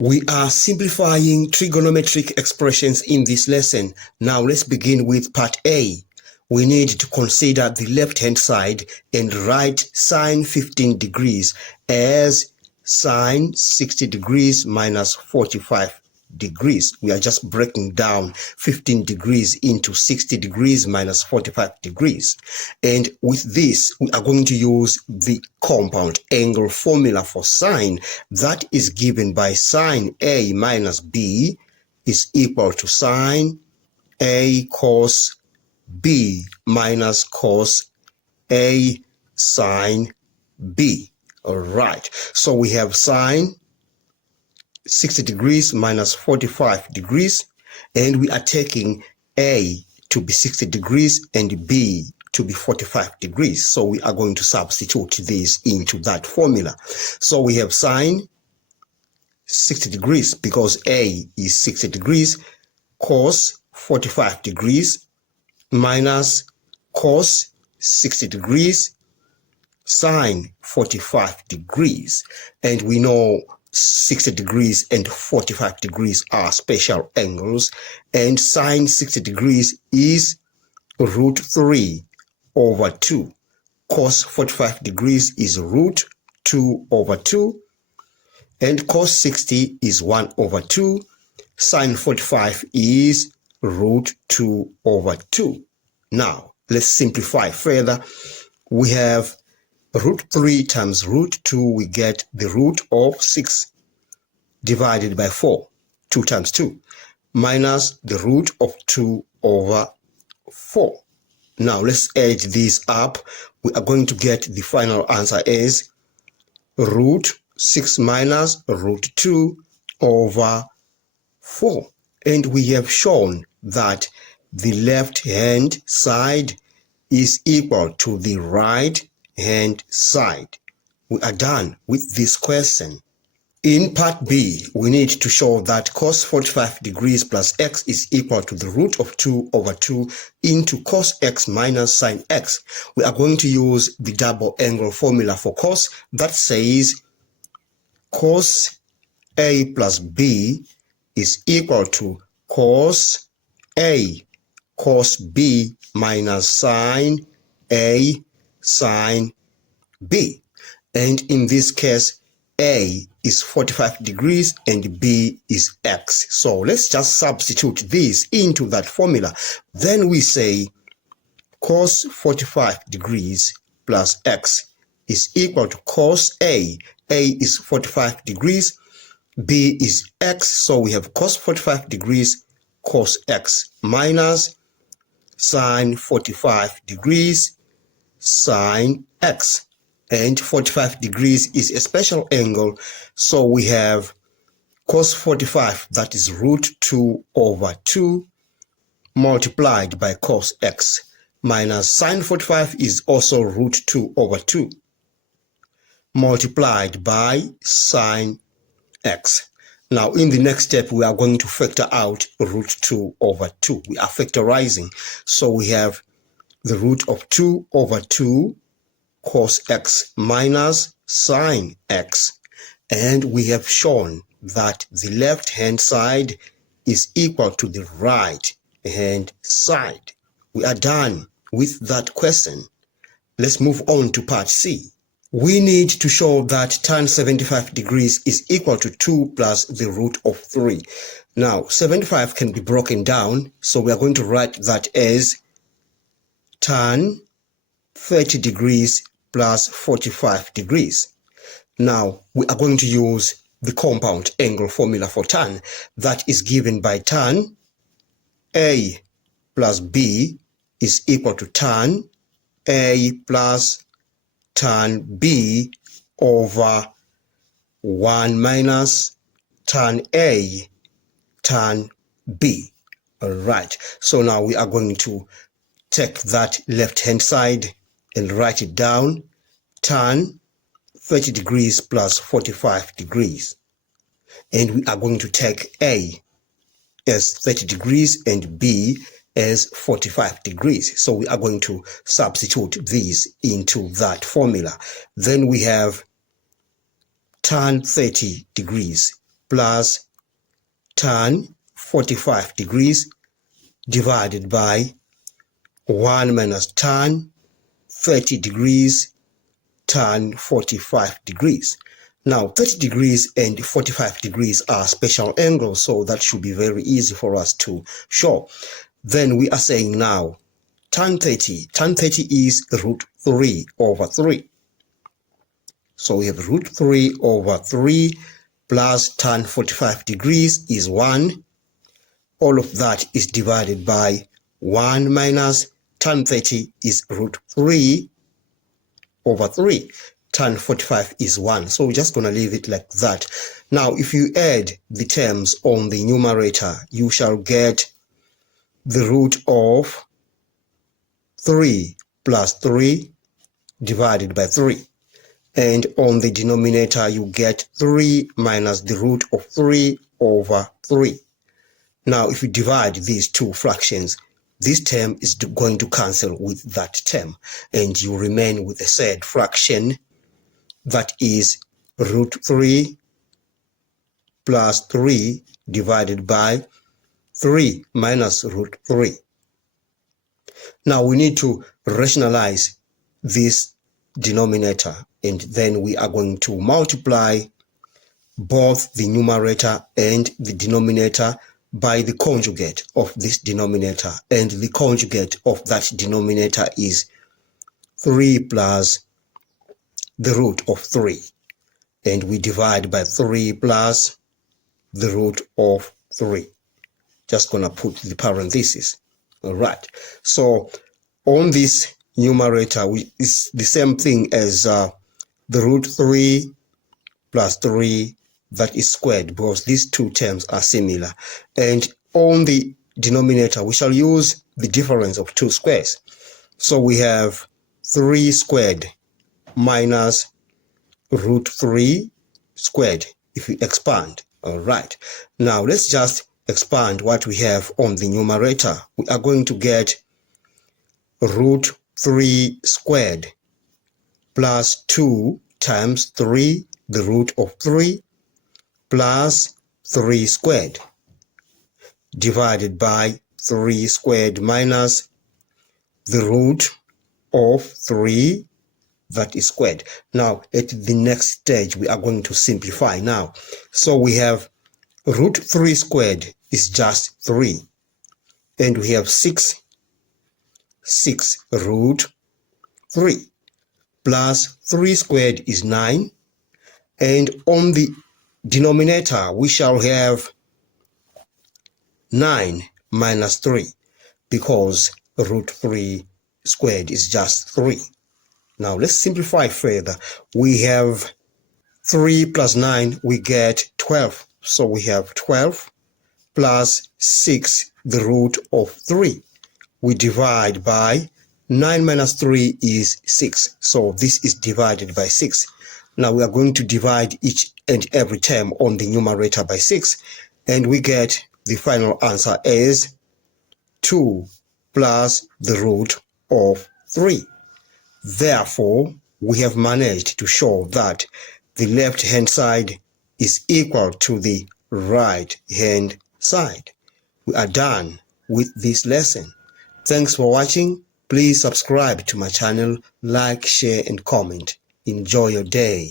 We are simplifying trigonometric expressions in this lesson. Now let's begin with part A. We need to consider the left-hand side and write sine 15 degrees as sine 60 degrees minus 45 degrees. We are just breaking down 15 degrees into 60 degrees minus 45 degrees. And with this, we are going to use the compound angle formula for sine that is given by sine A minus B is equal to sine A cos B minus cos A sine B. All right. So we have sine 60 degrees minus 45 degrees, and we are taking A to be 60 degrees and B to be 45 degrees. So we are going to substitute this into that formula. So we have sine 60 degrees because A is 60 degrees, cos 45 degrees minus cos 60 degrees sine 45 degrees. And we know 60 degrees and 45 degrees are special angles, and sine 60 degrees is root 3 over 2. Cos 45 degrees is root 2 over 2, and cos 60 is 1 over 2. Sine 45 is root 2 over 2. Now, let's simplify further. We have root 3 times root 2, we get the root of 6 divided by 4, 2 times 2, minus the root of 2 over 4. Now let's add this up. We are going to get the final answer as root 6 minus root 2 over 4. And we have shown that the left-hand side is equal to the right-hand side. We are done with this question. In part B, we need to show that cos 45 degrees plus x is equal to the root of 2 over 2 into cos x minus sine x. We are going to use the double angle formula for cos that says cos A plus B is equal to cos A cos B minus sine A sine B. And in this case, A is 45 degrees and B is x. So let's just substitute this into that formula. Then we say cos 45 degrees plus x is equal to cos A. A is 45 degrees, B is x. So we have cos 45 degrees cos x minus sine 45 degrees sine x. And 45 degrees is a special angle, so we have cos 45, that is root 2 over 2, multiplied by cos x, minus sine 45 is also root 2 over 2, multiplied by sine x. Now, in the next step, we are going to factor out root 2 over 2. We are factorizing, so we have the root of 2 over 2 cos x minus sine x, and we have shown that the left hand side is equal to the right hand side. We are done with that question. Let's move on to part C. We need to show that tan 75 degrees is equal to 2 plus the root of 3. Now 75 can be broken down, so we are going to write that as tan 30 degrees plus 45 degrees. Now we are going to use the compound angle formula for tan that is given by tan A plus B is equal to tan A plus tan B over 1 minus tan A tan B. All right, so now we are going to take that left hand side and write it down, tan 30 degrees plus 45 degrees. And we are going to take A as 30 degrees and B as 45 degrees. So we are going to substitute these into that formula. Then we have tan 30 degrees plus tan 45 degrees divided by 1 minus tan 30 degrees tan 45 degrees. Now 30 degrees and 45 degrees are special angles, so that should be very easy for us to show. Then we are saying now tan 30 is root 3 over 3. So we have root 3 over 3 plus tan 45 degrees is 1. All of that is divided by 1 minus tan 30 is root 3 over 3. Tan 45 is 1. So we're just going to leave it like that. Now, if you add the terms on the numerator, you shall get the root of 3 plus 3 divided by 3. And on the denominator, you get 3 minus the root of 3 over 3. Now, if you divide these two fractions, this term is going to cancel with that term, and you remain with the said fraction, that is root 3 plus 3 divided by 3 minus root 3. Now, we need to rationalize this denominator, and then we are going to multiply both the numerator and the denominator by the conjugate of this denominator, and the conjugate of that denominator is 3 plus the root of 3, and we divide by 3 plus the root of 3. Just gonna put the parenthesis. All right, so on this numerator, is the same thing as the root 3 plus 3 that is squared, because these two terms are similar. And on the denominator, we shall use the difference of two squares. So we have 3 squared minus root 3 squared if we expand. All right, now let's just expand what we have on the numerator. We are going to get root 3 squared plus 2 times 3, the root of 3, plus 3 squared divided by 3 squared minus the root of 3 that is squared. Now, at the next stage, we are going to simplify now. So we have root 3 squared is just 3. And we have 6 root 3 plus 3 squared is 9. And on the denominator, we shall have 9 minus 3, because root 3 squared is just 3. Now let's simplify further. We have 3 plus 9, we get 12. So we have 12 plus 6, the root of 3. We divide by 9 minus 3 is 6. So this is divided by 6. Now we are going to divide each and every term on the numerator by 6. And we get the final answer as 2 plus the root of 3. Therefore, we have managed to show that the left-hand side is equal to the right-hand side. We are done with this lesson. Thanks for watching. Please subscribe to my channel, like, share, and comment. Enjoy your day.